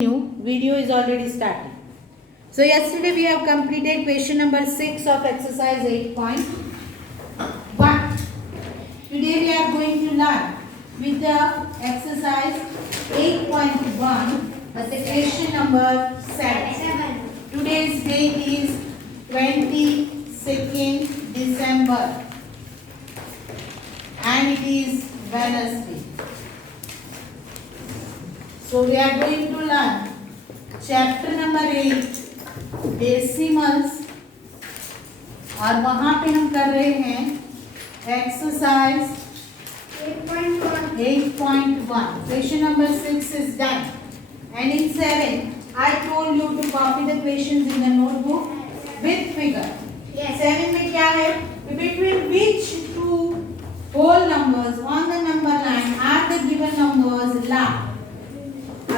New video is already started. So yesterday we have completed question number 6 of exercise 8.1. Today we are going to learn with the exercise 8.1 but the question number 7. Today's date is 22nd December and it is Wednesday. So we are going to learn chapter number 8 decimals और वहाँ पे हम कर रहे हैं exercise 8.1. Question number 6 is done and in 7 I told you to copy the questions in the notebook with figure. Yes. 7 में क्या है? Between which two whole numbers on the number line are the given numbers lie?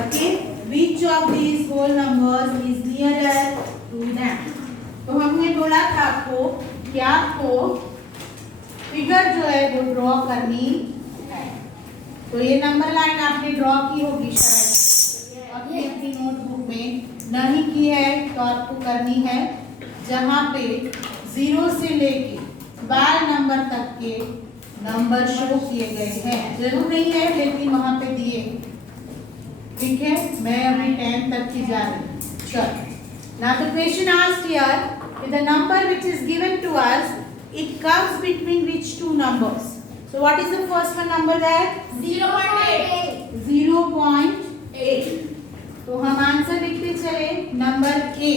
Okay, which of these whole numbers is nearer to them? तो हमने बोला था आपको कि आपको फिगर जो है वो ड्रॉ करनी है. तो ये नंबर लाइन आपने ड्रॉ की होगी शायद अपनी अपनी नोटबुक में. नहीं की है तो आपको करनी है जहाँ पे 0 से लेके 12 नंबर तक के नंबर शो किए गए हैं. जरूर नहीं है लेकिन वहाँ पे दिए. ठीक है, मैं अभी 10 तक की जा रही हूँ. चलो, now the question asked here is the number which is given to us, it comes between which two numbers? So what is the first one number there? 0.8. 0.8. तो हम आंसर लिखते चले. नंबर ए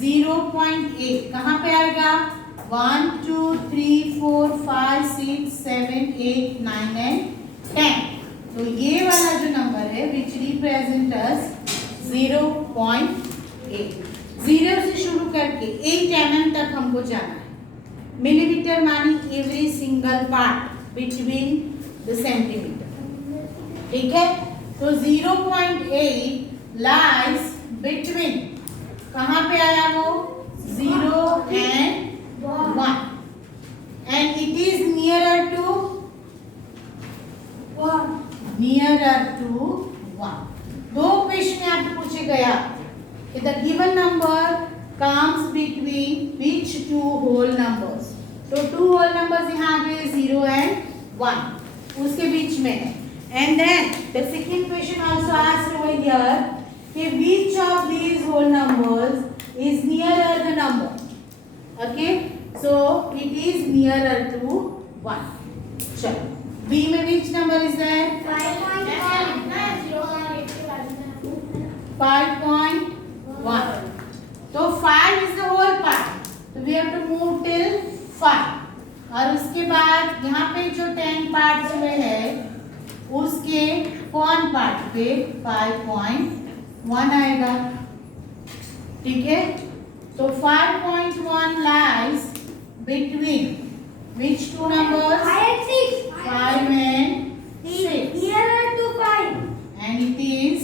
0.8 कहाँ पे आएगा? 1 2 3 4 5 6 7 8 9 and 10. तो ये वाला जो नंबर है विच रिप्रेजेंट अस 0.8. 0 से शुरू करके 8 mm तक हमको जाना है. मिलीमीटर मानी every single part between the centimetre. ठीक है, तो 0.8 लाइज बिटवीन कहाँ पे आया वो? 0 and 1 and it is nearer to nearer to 1. दो क्वेश्चन यहाँ पे पूछे गया कि the given number comes between which two whole numbers. तो two whole numbers यहाँ आ गए 0 and 1 उसके बीच में है. And then the second question also asked over here कि which of these whole numbers is nearer the number. Okay, so it is nearer to 1. चलो, B में which number is there? 5.1. तो 5 is the whole part. So we have to move till 5. और उसके बाद यहाँ पे जो 10 पार्ट्स हुए हैं उसके कौन पार्ट पे 5.1 आएगा. ठीक है, तो 5.1 lies between which two numbers? 5 and 6. Nearer to 5. And it is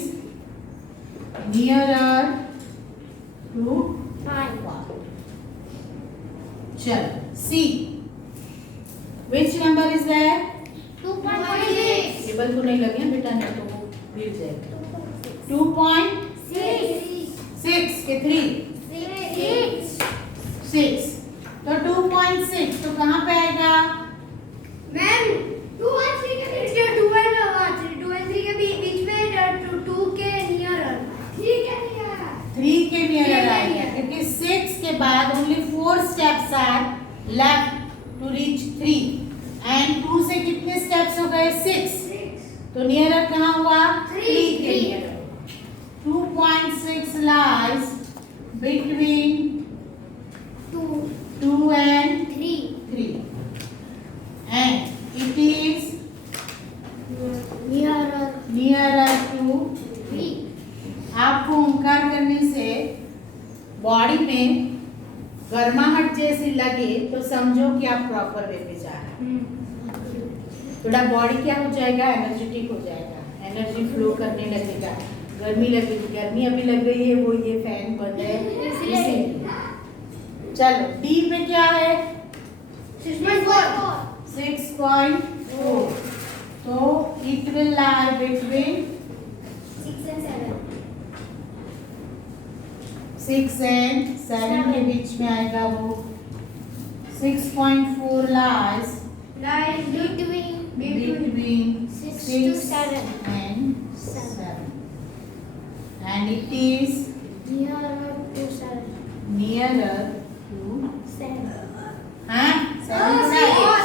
nearer to 5. 1. चलो, C. Which number is there? 2.6. Table तो नहीं लगे बेटा, नहीं तो वो गिर जाएगा. 2.6 के 3 6. तो 2.6 तो कहाँ पे आएगा? मैम 2 और 3 के बीच में 2 और 3 के बीच में 2 के नियर 3 के नियर आएगा क्योंकि 6 के बाद only 4 steps are left to reach 3 and 2 से कितने steps हो गए? 6. तो नियरर कहाँ हुआ? 3 के near. 2.6 lies between 2 and 3 and it is nearer to 3. आपको ओंकार करने से बॉडी में गर्माहट जैसी लगे तो समझो कि आप प्रॉपर वे पे जा रहे हैं. थोड़ा बॉडी क्या हो जाएगा? एनर्जेटिक हो जाएगा, एनर्जी फ्लो करने लगेगा. गर्मी लगेगी, गर्मी अभी लग रही है, वो ये फैन बंद है इसीलिए. चलो, डी में क्या है? 6.4. तो it will lie between 6 and 7. 6 and 7 के बीच में आएगा वो 6.4 lies Lies between 6 to 7. and 7 and it is Nearer to 7. nearer to 7. हाँ 7 Oh, है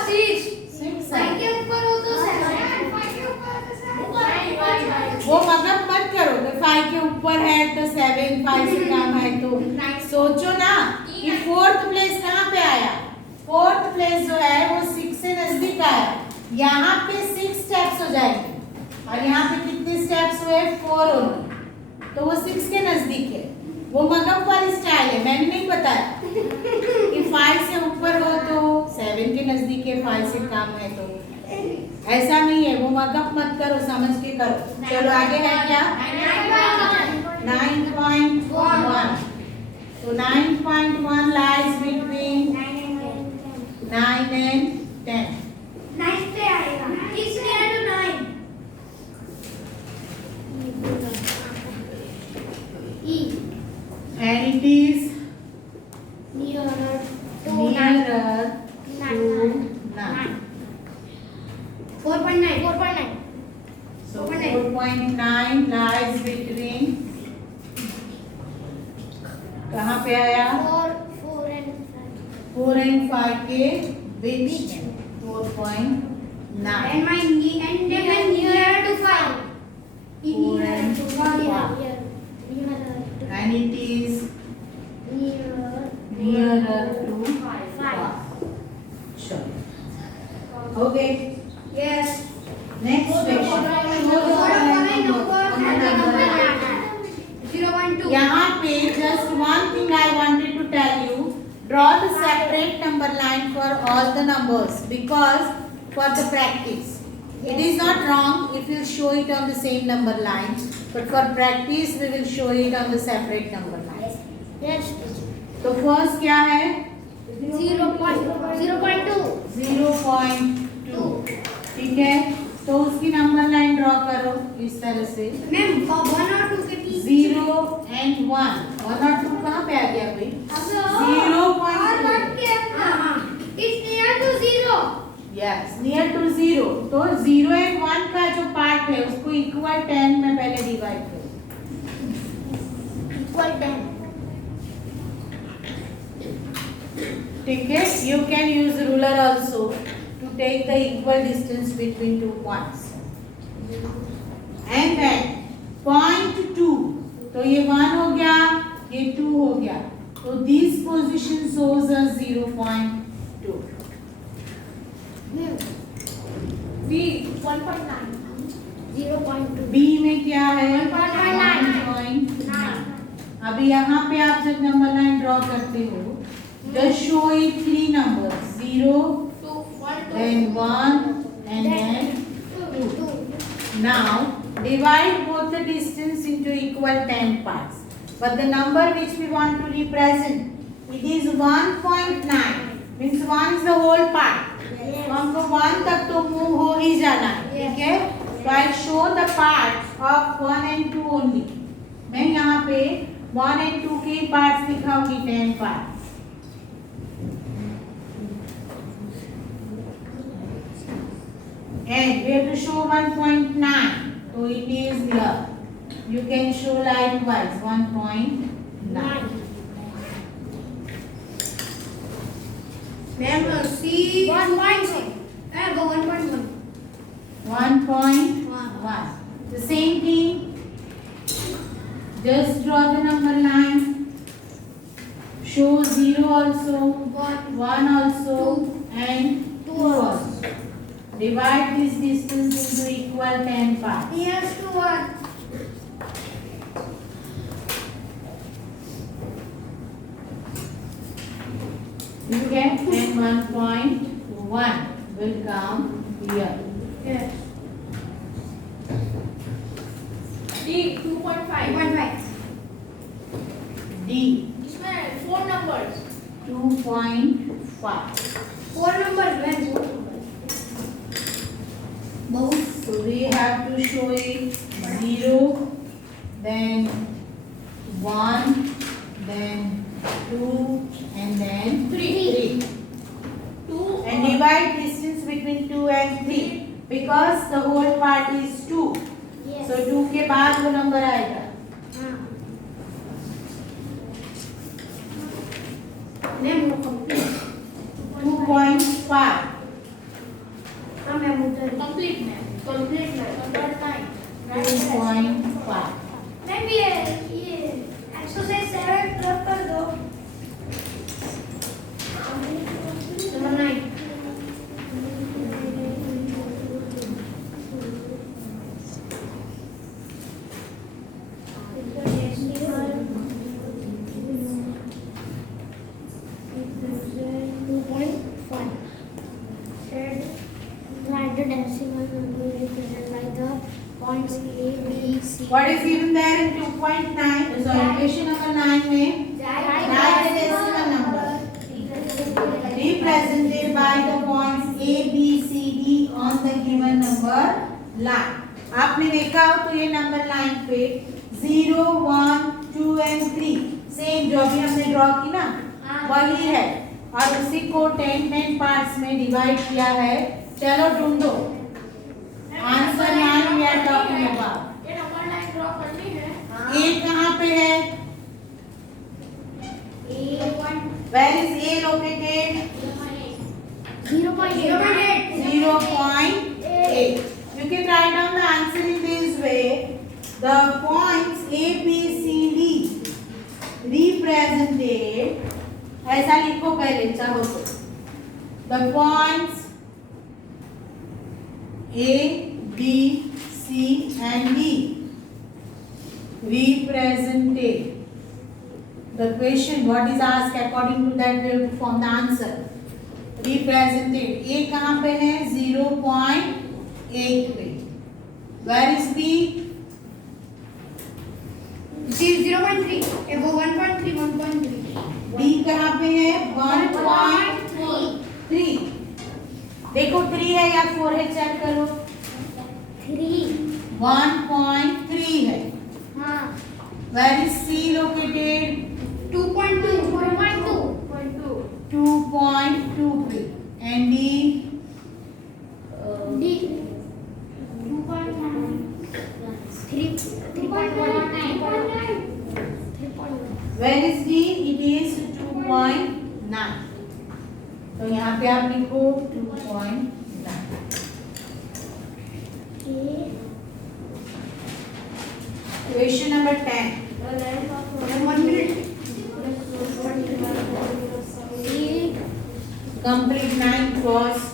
6. 6 5 है के ऊपर हो तो 7. 5 के ऊपर तो 7. वो मतलब मत करो कि 5 के ऊपर है तो 7 5 से कम है तो सोचो ना कि फोर्थ प्लेस कहाँ पे आया फोर्थ प्लेस जो है वो 6 से नजदीक आया यहाँ पे 6 स्टेप्स हो जाएंगे और यहाँ पे कितने स्टेप्स हुए 4 होंगे तो वो 6 के नजदीक है वो मगम वाली स्टाइल है मैंने नहीं बताया कि 5 से ऊपर हो तो 7 के नजदीक है 5 से कम है तो ऐसा नहीं है वो मगम मत करो समझ के करो चलो आगे है क्या 9.1 तो 9.1 lies between 9 and 10 9 पे आएगा. It's near to 9. E. and it is Nearer to nearer 9. to 9 4.9. 4.9. so 4.9 lies between कहाँ पे आया 4 and 5. 4 and 5 के बीच में 4.9 And my and then my near to 5. 4 and 5 and it is nearer to 5 sure okay Yes. next question show the following number 0.2. यहाँ पे just one thing I wanted to tell you draw the separate number line for all the numbers because for the practice it is not wrong if you show it on the same number line but for practice we will show it on the separate number line Yes. तो first क्या है 0.2. 0.2 ठीक है तो उसकी number line draw करो इस तरह से मैम 1 और 2 के बीच 0 and 1 1 और 2 कहाँ पे आ गया भाई 0.2 हाँ. It's near to 0. Yes near to 0 तो 0 and 1 का जो पार्ट है उसको इक्वल 10 में पहले डिवाइड करो Equal 10. ठीक है you can use ruler also to take the equal distance between two points and then point 2 तो ये 1 हो गया ये 2 हो गया तो this position shows us 0.2 B 1.9. 0.2. B में क्या है 1.9. 1.9 अभी यहाँ पे आप जब नंबर लाइन ड्रॉ करते हो just show it 3 numbers 0 2. 1. then 1 and then 2 now divide both the distance into equal 10 parts but the number which we want to represent it is 1.9 means 1 is the whole part तो हमको 1 तक तो move हो ही जाना है ठीक है so I show the parts of 1 and 2 only मैं यहाँ पे 1 and 2 के पार्ट्स दिखाऊंगी 10 parts and we have to show 1.9 so it is here you can show likewise 1.9 Ma'am, C 1.6. 1.1. 1.1 the same thing just draw the number line show 0 also 1 also and 2 also divide this distance into equal 10 parts Nearest to 1. you get and 1.1 will come here Yes. D 2.5. 2.5. D इसमें 4 numbers. 2.5 4 numbers. When 4 numbers. Both. so we have to show it 0 then 1 then 2, and then 3. 3. 2 And divide distance between 2 and 3 because the whole part is 2. Yes. So 2 के बाद वो number आएगा. Ma'am वो complete 2.5. हाँ ma'am उधर complete में. Complete ma'am Number 9. 2.5. Ma'am ये exercise 7 drop कर दो number 9 What is given there in 2.9? So equation number 9 में write the decimal number represented by the points A, B, C, D on the given number line. आपने देखा हो तो ये number line पे 0, 1, 2 and 3 सेम जो अभी हमने ड्रॉ की ना वही है और उसी को 10 पार्ट्स में डिवाइड किया है. चलो ढूंढो answer 9 we are talking about. ये नंबर लाइन ड्रॉ करनी है. A कहाँ पे है? Where is A located? 0.8 0.8. You can write down the answer in this way. The points A, B, C, D represented. ऐसा लिखो पहले चाहो तो. The points A, B, C and D represented. The question what is asked according to that we will form the answer. Represented. A कहाँ पे है? 0.8 पे. Where is B? C 0.3 वो 1.3 1.3 D कहाँ पे है? 1.3. देखो 3 है या 4 है चेक करो. 1.3 है. हाँ Where is C located? 2.2 2.2 पे. And D? D 2.9 3.1 Where is D? It is 2.9. तो यहाँ पे आप लिखो 2.9. Question number 10. 1 minute Complete 9 first.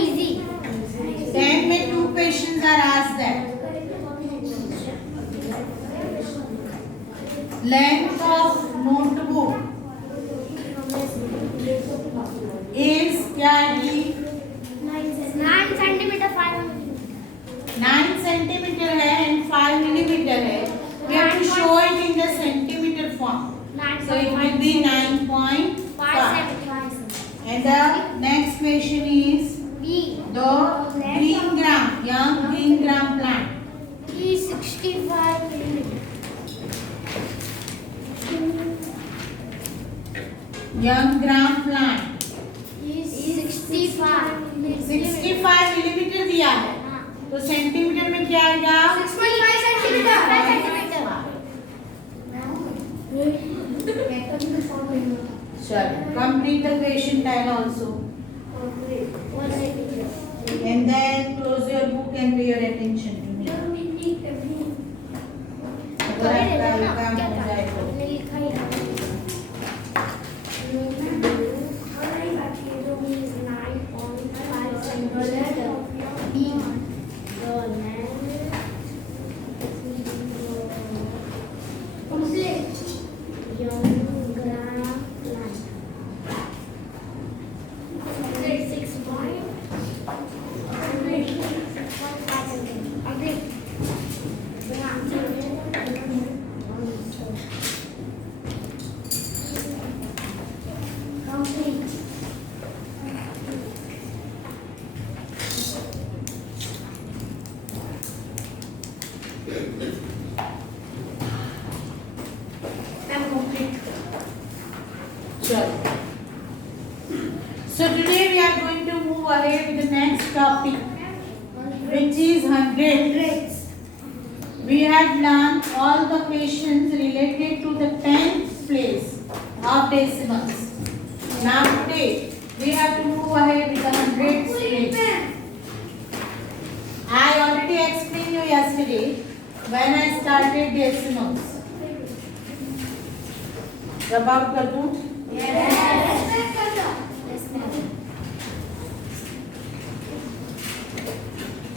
easy 10 में 2 questions are asked there. Length of notebook is क्या दी? 9 centimeter 5 9 centimeter है and 5 millimeter है. We have to show it in the centimeter form. So it will be 9.5. And the next question is the green gram, young green gram plant. 65 millimeter. Young gram plant. 65 65 millimeter दिया है. तो centimetre में क्या आएगा? 6.5 centimeter. चलो complete the question 10 also. And then close your book and pay your attention to me. अगर आपका ये काम हो जाए तो. चलो, so today we are going to move ahead with the next topic, which is hundreds. We had learned all the questions related to the 10th place of decimals. Now today we have to move ahead with the hundreds place. I already explained you yesterday when I started decimals. Rub out कर दूं?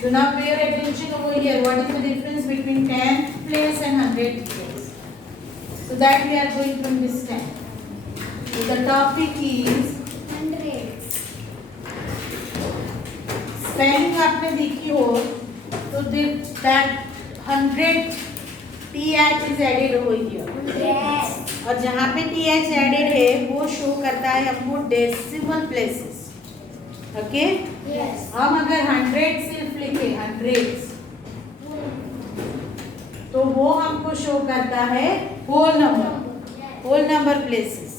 Do now pay your attention over here. What is the difference between 10th place and 100th place? So that we are going to understand. So the topic is spelling आपने देखी हो तो that 100 th is added over here. और जहाँ पे th added है वो show करता है हमको डेसिमल प्लेसेस. ओके, हम अगर 100 सिर्फ लिखे 100 तो वो हमको शो करता है whole number places.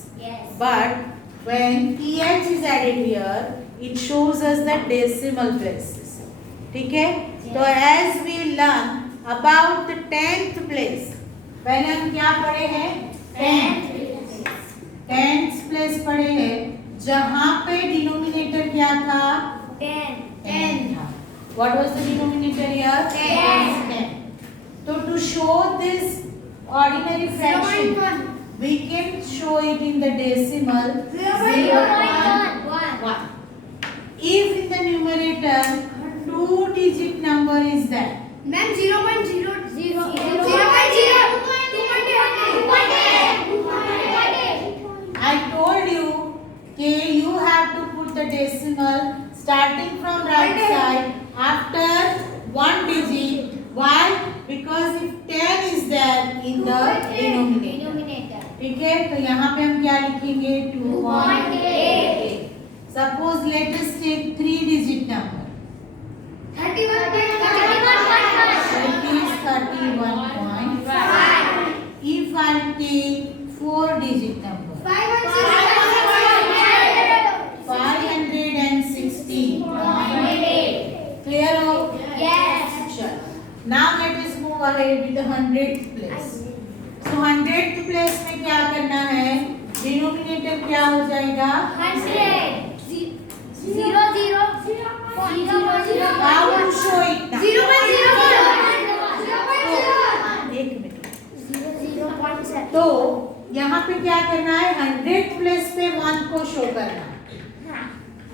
But when th is added here it shows us the decimal places. ठीक है, तो as we learn about the 10th place, पहले हम क्या पढ़े हैं? 10th place पढ़े हैं जहाँ पे डिनोमिनेटर क्या था? 10 था. What was the denominator here? 10. So to show this ordinary fraction, we can show it in the decimal 0.1. If in the numerator 2-digit number is there. Ma'am, 0.0. I told you that you have to put the decimal starting from right side after one digit. Why? Because if 10 is there in the denominator. ठीक है, तो यहाँ पे हम क्या लिखेंगे? 2.8. Suppose let us take 3-digit number. 31.5. It is 31.5. If I take 4-digit number, 516.8. Clear हो? Yes. Sure. Now let us move ahead with the 100th place. So 100th place में क्या करना है? डिनोमिनेटर क्या हो जाएगा? 100. 0. How to show it now? 0.0. एक minute. तो यहाँ पे क्या करना है? 100th प्लेस पे 1 को शो करना.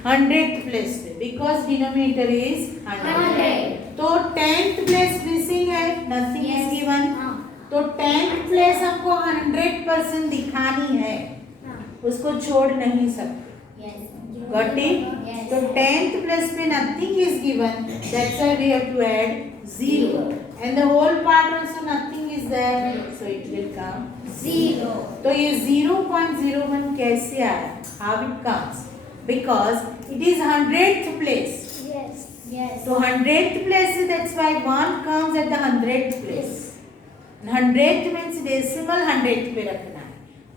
100th प्लेस पे because denominator is 100. तो 10th प्लेस मिसिंग है, nothing is given. तो 10th प्लेस हमको 100% दिखानी है, उसको छोड़ नहीं सकते. Got it? तो 10th प्लेस पे nothing is given. That's why we have to add 0. And the whole part also nothing is there, so it will come 0. तो ये 0.01 कैसे आया? How it comes? Because it is 100th place. So 100th place, that's why 1 comes at the 100th place. 100th means decimal 100th पे रखना है.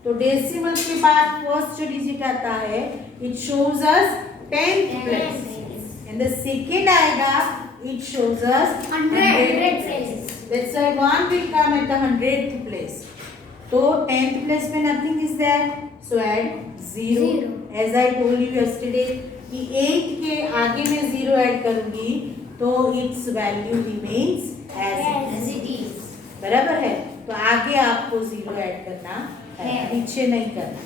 तो decimal के बाद फर्स्ट जो डिजिट आता है it shows us 10th place. And the second आएगा it shows us 100th place. That's why 1 will come at the 100th place. तो 10th place में nothing is there, so add 0. As I told you yesterday कि 8 के आगे मैं 0 add करूँगी तो its value remains as it is. बराबर है? तो आगे आपको 0 ऐड करना है, पीछे नहीं करना.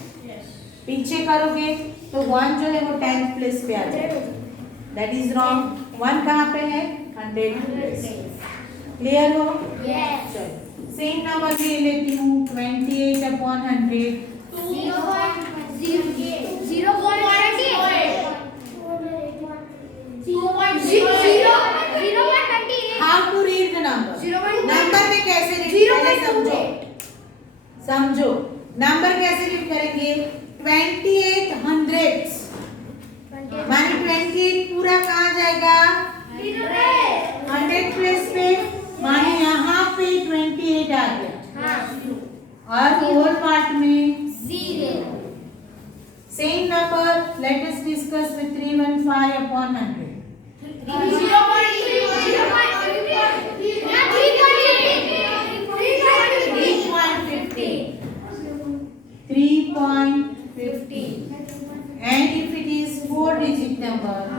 पीछे करोगे तो 1 जो है वो 10th प्लेस पे आ जाएगा. That is wrong. 1 कहाँ पे है? 100th place. क्लियर हो? चलो सेम नंबर ले लेती हूँ. 28/100. 0.28. How to read the number? Number में कैसे रीड करेंगे? समझो नंबर कैसे रीड करेंगे? 28 hundredths माने 28 पूरा कहाँ जाएगा? 100 प्लेस पे, माने यहाँ पे 28 आ गया और होल पार्ट में 0. let us discuss with 315 upon 100. 3.50. And if it is 4-digit number,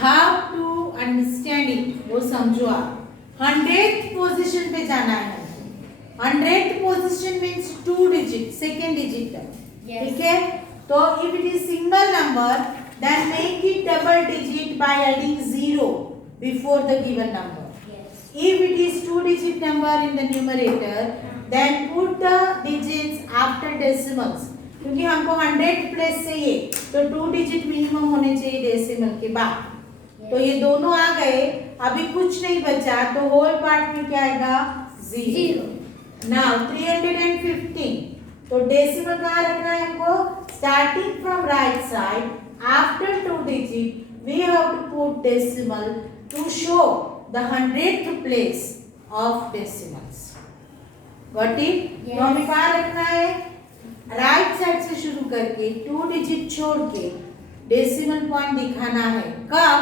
how to understand it वो समझो आप. 100th position पे जाना है. 100th position means 2 digit, second digit. ठीक है. तो if it is single number, then make it double digit by adding 0 before the given number. If it is 2-digit number in the numerator, then put the digits after decimals. क्योंकि हमको 100 place चाहिए तो 2 digit minimum होने चाहिए decimal के बाद. तो ये दोनों आ गए. अभी कुछ नहीं बचा तो होल पार्ट में क्या आएगा? 0. नाउ 315. तो डेसिमल कहाँ रखना है हमको? Starting from right side after 2 digit we have to put decimal to show the 100th place of decimals. Got it? तो हमें कहाँ रखना है? राइट साइड से शुरू करके 2 digit छोड़ के डेसिमल पॉइंट दिखाना है. कब?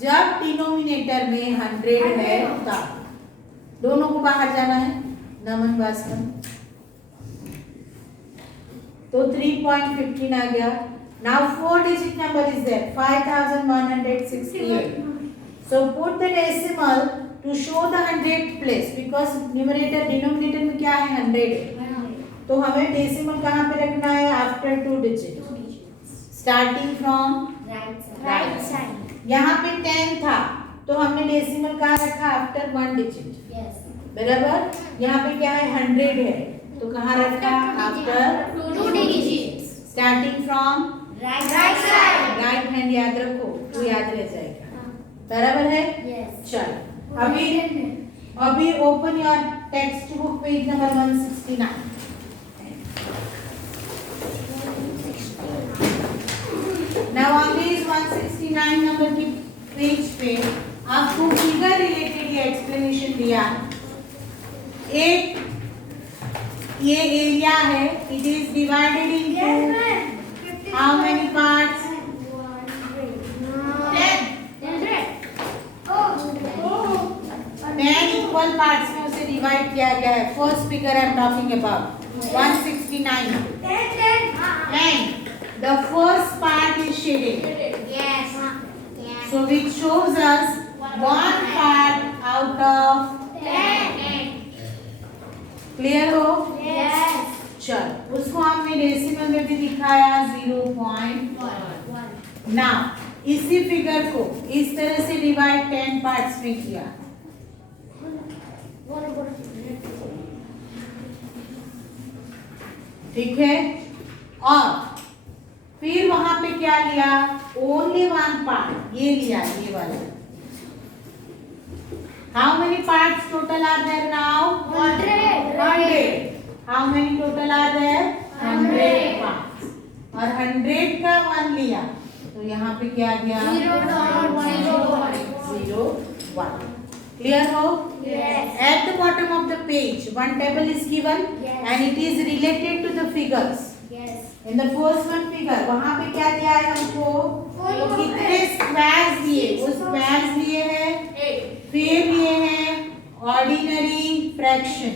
जब डिनोमिनेटर में 100 है तब. दोनों को बाहर जाना है. नमन भास्कर. तो 3.15 आ गया. Now 4-digit number is there. 5168. So put the decimal to show the 100th place because numerator denominator में क्या है? 100 है. तो हमें डेसिमल कहाँ पे रखना है? After 2 digit. Starting from right side. यहाँ पे 10 था तो हमने डेसिमल कहाँ रखा? After 1 digit. बराबर. यहाँ पे क्या है? 100 है तो कहाँ रखा? After 2 digits. Starting from right side. Right hand याद रखो तो याद रह जाएगा. बराबर है. चल अभी open your text book page number 169. Now on this 169 number की पेज पे आपको फिगर रिलेटेड ये एक्सप्लेनेशन दिया. एक ये एरिया है. It is divided into how many parts? 10 equal parts में उसे डिवाइड किया गया है. First figure I am talking about 169. And the first part is shaded. So which shows us one part out of 10. Clear हो? चल उसको हमने decimal में भी दिखाया 0.1. Now इसी फिगर को इस तरह से डिवाइड 10 पार्ट्स में किया. ठीक है. और फिर वहां पे क्या लिया? ओनली 1 पार्ट ये लिया, ये वाला. How many parts total are there now? 100. How many total are there? 100 parts. और 100 का 1 लिया तो यहाँ पे क्या गया? 0.01. Clear हो? At the bottom of the page, one table is given and it is related to the figures. In the first one figure, वहाँ पे क्या दिया है हमको? कितने स्क्वायर्स दिए? वो स्क्वायर्स दिए हैं. फिर लिए हैं ordinary fraction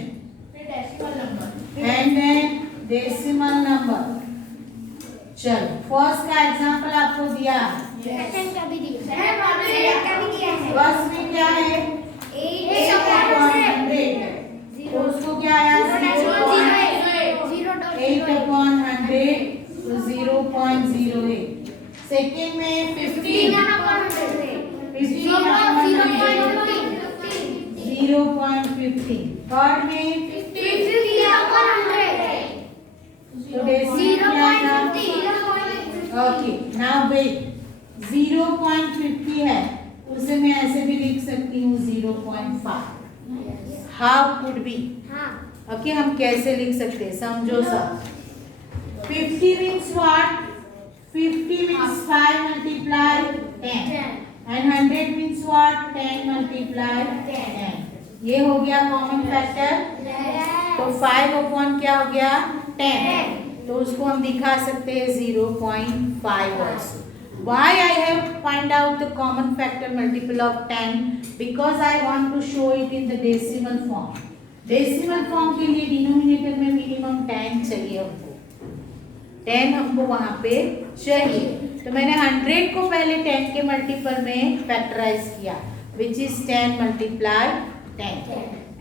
and then decimal number. चलो फर्स्ट का एग्जांपल आपको दिया. फर्स्ट में क्या है? 8/100 है तो उसको क्या आया? 8/100 तो 0.08. सेकेंड में 15 0.15. थर्ड में तो डेसिमल क्या था? Okay now wait. 0.50 है उसे मैं ऐसे भी लिख सकती हूँ 0.5. How could be? ओके हम कैसे लिख सकते हैं समझो सब. 50 means what? 50 means 5 multiply 10 and 100 means what? 10 multiply 10. ये हो गया कॉमन फैक्टर। तो 5 अपॉन क्या हो गया 10, तो उसको हम दिखा सकते हैं 0.5 also. Why I have find out the common factor multiple of 10? Because I want to show it in the decimal form. Decimal form के लिए डिनोमिनेटर में मिनिमम 10 चाहिए हमको, 10 हमको वहाँ पे चाहिए। तो मैंने 100 को पहले 10 के मल्टीपल में फैक्टराइज किया, which is 10 multiply 10,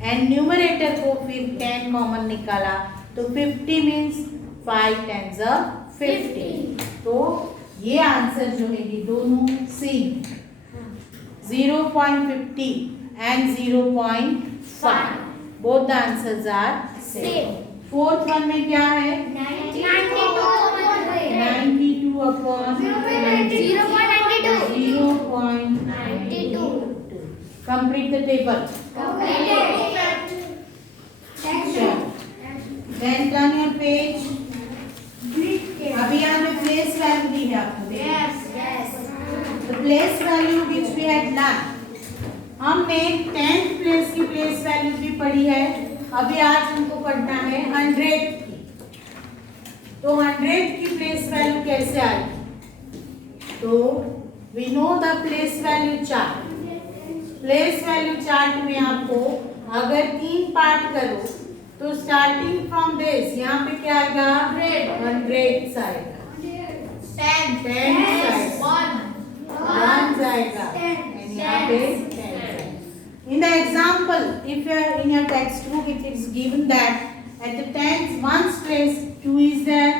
and numerator को फिर 10 कॉमन निकाला, तो 50 मीन्स 5 10s are 50। तो ये आंसर जो है ये दोनों same, 0.50 and 0.5, both the answers are same. Fourth one में क्या है 92 upon 0.92। Complete the table. Then turn your page. अभी यहाँ पे प्लेस वैल्यू दी है आपको। The place value which we had learn, हमने 10th प्लेस की प्लेस वैल्यू भी पढ़ी है। अभी आज हमको पढ़ना है 100 की। तो 100 की प्लेस वैल्यू कैसे आएगी? तो we know the place value chart. Place value chart में आपको अगर 3 पार्ट करो तो स्टार्टिंग फ्रॉम दिस यहाँ पे क्या आएगा 100 आएगा, 10 1 आएगा, एंड यहाँ पे 10 आएगा। In the example, if you are in your textbook, it is given that at the 10th ones place 2 is there,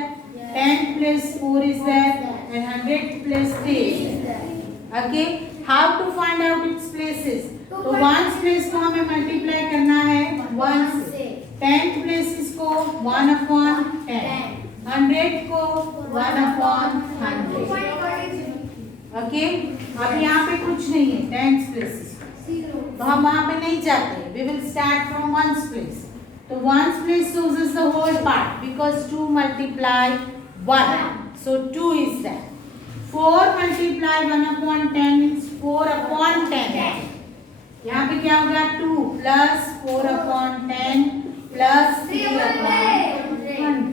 10th place 4 is there, and 100th place 3 is there. Okay, how to find out its places? तो ones place को हमें multiply करना है 1 से, 10th places को 1 upon 10, 100 को 1 upon 100। Okay, अब यहाँ पे कुछ नहीं है 10th places, तो हम वहाँ पे नहीं जाते। We will start from ones place. तो ones place shows us the whole part because 2 multiply 1, so 2 is there. 4 multiply 1 upon 10 means 4 upon 10. यहाँ पे क्या होगा 2 plus 4 upon 10 plus 3 upon 100।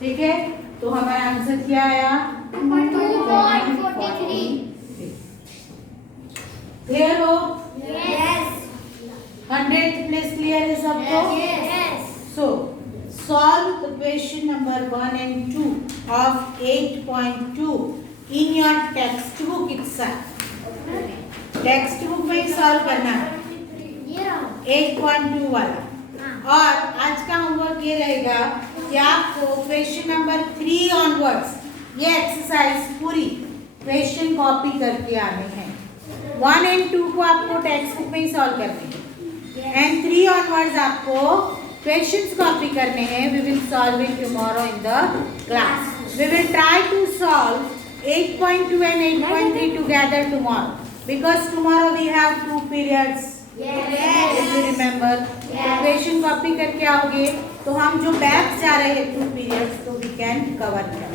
ठीक है, तो हमारा आंसर क्या आया 2.43। क्लियर हो? 100th place क्लियर है सबको? So solve the question number 1 and 2 of 8.2 in your textbook itself। Text book में ही सॉल्व करना है 8.2 वाला। और आज का होमवर्क ये रहेगा कि आपको क्वेश्चन नंबर 3 ऑनवर्ड्स ये एक्सरसाइज पूरी क्वेश्चन कॉपी करके आने हैं। 1 and 2 को आपको टेक्स्ट बुक में ही सॉल्व करने हैं, एंड 3 ऑनवर्ड्स आपको क्वेश्चंस कॉपी करने हैं। We will solve it tomorrow in the class. We will try to solve 8.2 and 8.3 together tomorrow, because tomorrow we have 2 periods। If you remember, तो question copy करके आओगे तो हम जो बैक जा रहे हैं 2 periods तो we can cover them।